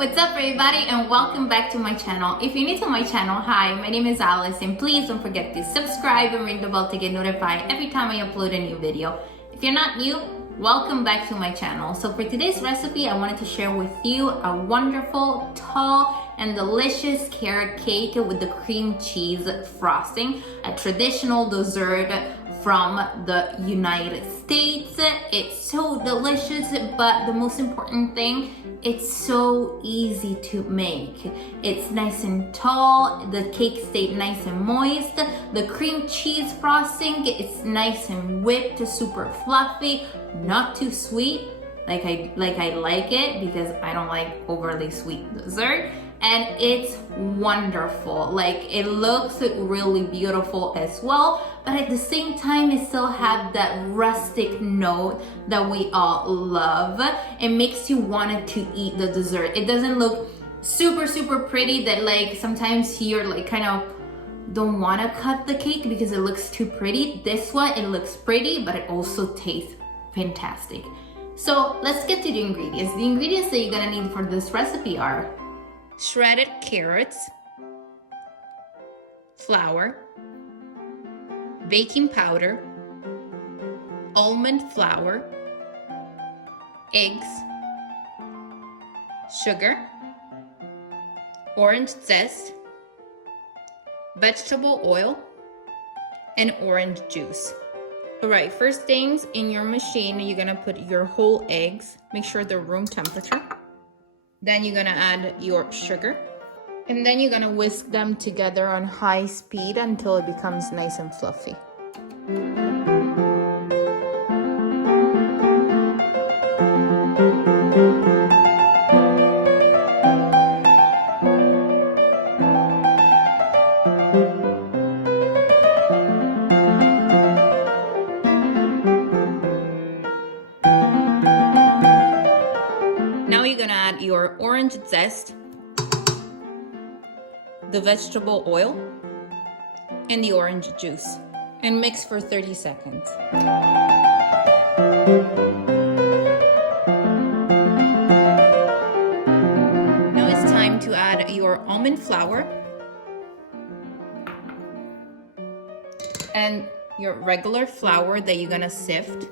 What's up everybody and welcome back to my channel. If you're new to my channel, hi, my name is Alice and please don't forget to subscribe and ring the bell to get notified every time I upload a new video. If you're not new, welcome back to my channel. So for today's recipe, I wanted to share with you a wonderful, tall, and delicious carrot cake with the cream cheese frosting, a traditional dessert from the United States. It's so delicious, but the most important thing, it's so easy to make. It's nice and tall, the cake stayed nice and moist, the cream cheese frosting, it's nice and whipped, super fluffy, not too sweet, like I like it because I don't like overly sweet dessert. And it's wonderful. Like, it looks really beautiful as well, but at the same time it still has that rustic note that we all love. It makes you want to eat the dessert. It doesn't look super pretty that like sometimes you're like kind of don't want to cut the cake because it looks too pretty. This one, it looks pretty, but it also tastes fantastic. So let's get to the ingredients. The ingredients that you're gonna need for this recipe are shredded carrots, flour, baking powder, almond flour, eggs, sugar, orange zest, vegetable oil, and orange juice. All right, first things, in your machine, you're gonna put your whole eggs. Make sure they're room temperature. Then you're gonna add your sugar. And then you're gonna whisk them together on high speed until it becomes nice and fluffy. Now you're gonna add your orange zest, the vegetable oil, and the orange juice, and mix for 30 seconds. Now it's time to add your almond flour and your regular flour that you're gonna sift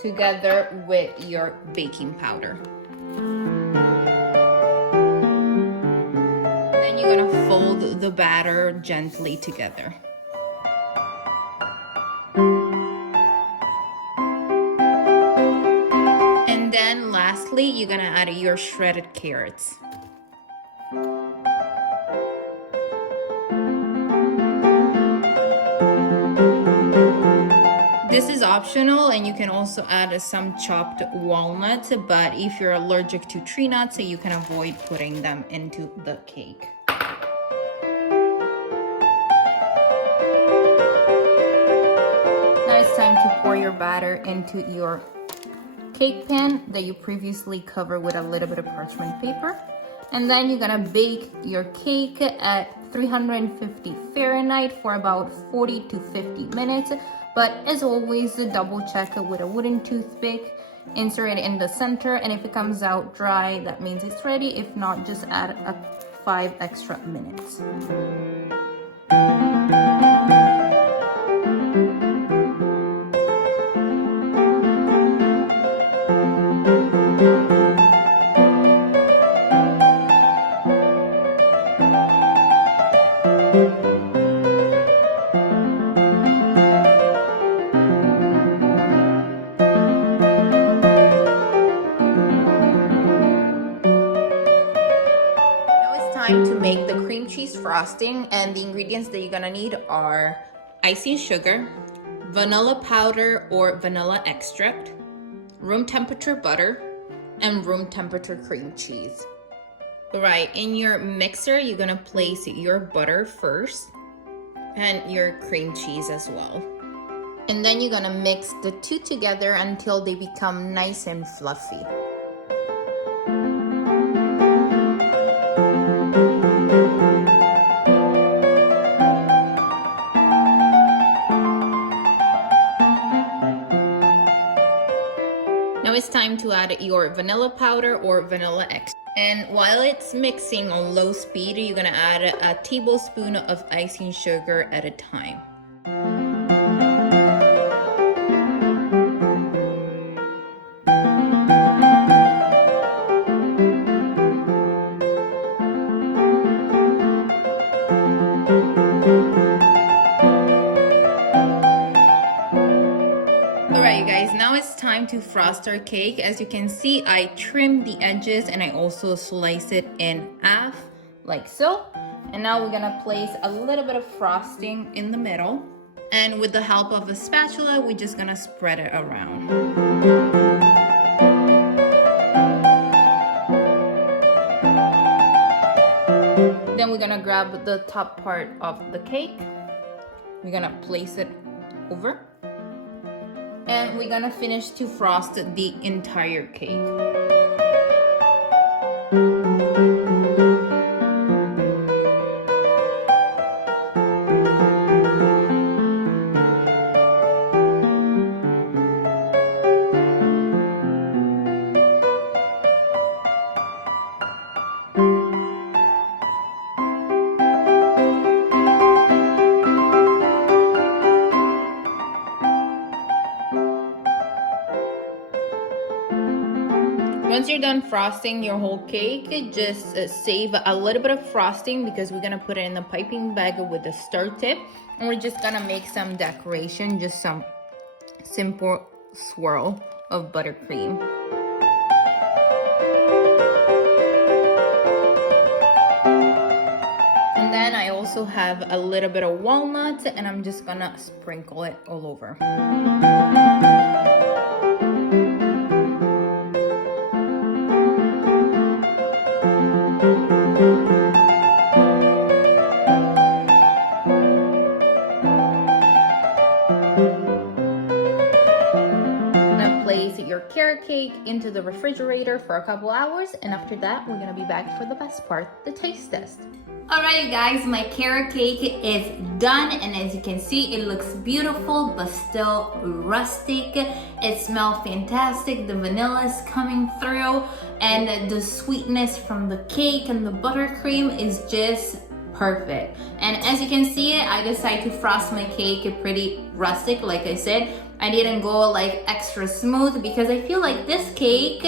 together with your baking powder. Then you're gonna fold the batter gently together. And then lastly, you're gonna add your shredded carrots. This is optional and you can also add some chopped walnuts, but if you're allergic to tree nuts, you can avoid putting them into the cake. Now it's time to pour your batter into your cake pan that you previously covered with a little bit of parchment paper. And then you're gonna bake your cake at 350 Fahrenheit for about 40 to 50 minutes. But as always, double check it with a wooden toothpick, insert it in the center, and if it comes out dry, that means it's ready. If not, just add 5 extra minutes. To make the cream cheese frosting, and the ingredients that you're gonna need are icing sugar, vanilla powder or vanilla extract, room temperature butter, and room temperature cream cheese. All right, in your mixer, you're gonna place your butter first and your cream cheese as well. And then you're gonna mix the two together until they become nice and fluffy. time to add your vanilla powder or vanilla extract. And while it's mixing on low speed, you're gonna add a tablespoon of icing sugar at a time. Alright you guys, now it's time to frost our cake. As you can see, I trimmed the edges and I also slice it in half like so. And now we're gonna place a little bit of frosting in the middle. And with the help of a spatula, we're just gonna spread it around. Then we're gonna grab the top part of the cake. We're gonna place it over. And we're gonna finish to frost the entire cake. Once you're done frosting your whole cake, just save a little bit of frosting because we're gonna put it in the piping bag with the star tip. And we're just gonna make some decoration, just some simple swirl of buttercream. And then I also have a little bit of walnuts and I'm just gonna sprinkle it all over. Your carrot cake into the refrigerator for a couple hours, and after that we're gonna be back for the best part, the taste test. Alright you guys, my carrot cake is done, and as you can see, it looks beautiful but still rustic. It smells fantastic. The vanilla is coming through and the sweetness from the cake and the buttercream is just perfect. And as you can see, I decided to frost my cake pretty rustic. Like I said, I didn't go like extra smooth because I feel like this cake,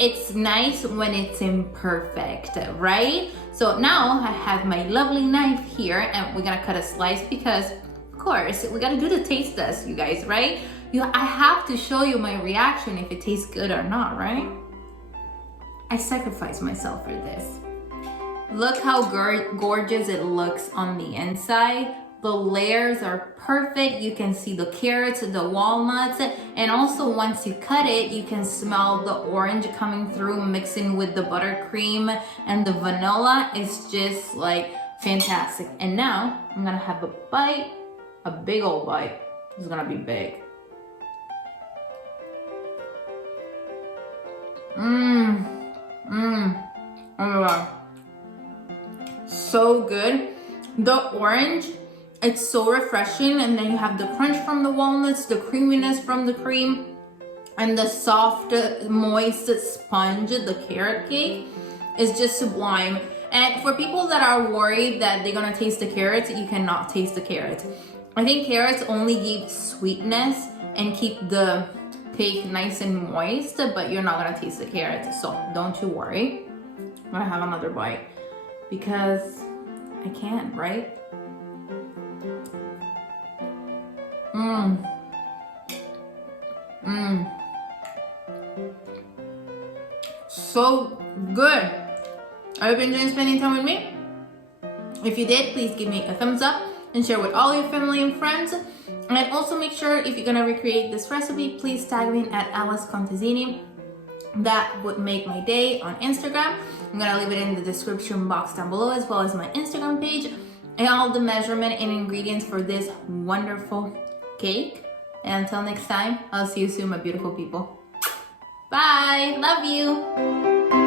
it's nice when it's imperfect, right? So now I have my lovely knife here and we're gonna cut a slice because of course we gotta do the taste test, you guys, right? I have to show you my reaction if it tastes good or not, right? I sacrifice myself for this. Look how gorgeous it looks on the inside. The layers are perfect. You can see the carrots, the walnuts, and also once you cut it, you can smell the orange coming through mixing with the buttercream and the vanilla. It's just like fantastic. And now I'm gonna have a bite, a big old bite. It's gonna be big. Oh my God. So good. The orange, it's so refreshing, and then you have the crunch from the walnuts, the creaminess from the cream, and the soft, moist sponge, the carrot cake is just sublime. And for people that are worried that they're gonna taste the carrots, you cannot taste the carrots. I think carrots only give sweetness and keep the cake nice and moist, but you're not gonna taste the carrots, so don't you worry. I'm gonna have another bite because I can, right? So good. Are you enjoying spending time with me? If you did, please give me a thumbs up and share with all your family and friends. And also make sure if you're gonna recreate this recipe, please tag me at Contesini. That would make my day on Instagram. I'm gonna leave it in the description box down below, as well as my Instagram page and all the measurement and ingredients for this wonderful cake. And until next time, I'll see you soon, my beautiful people. Bye, love you.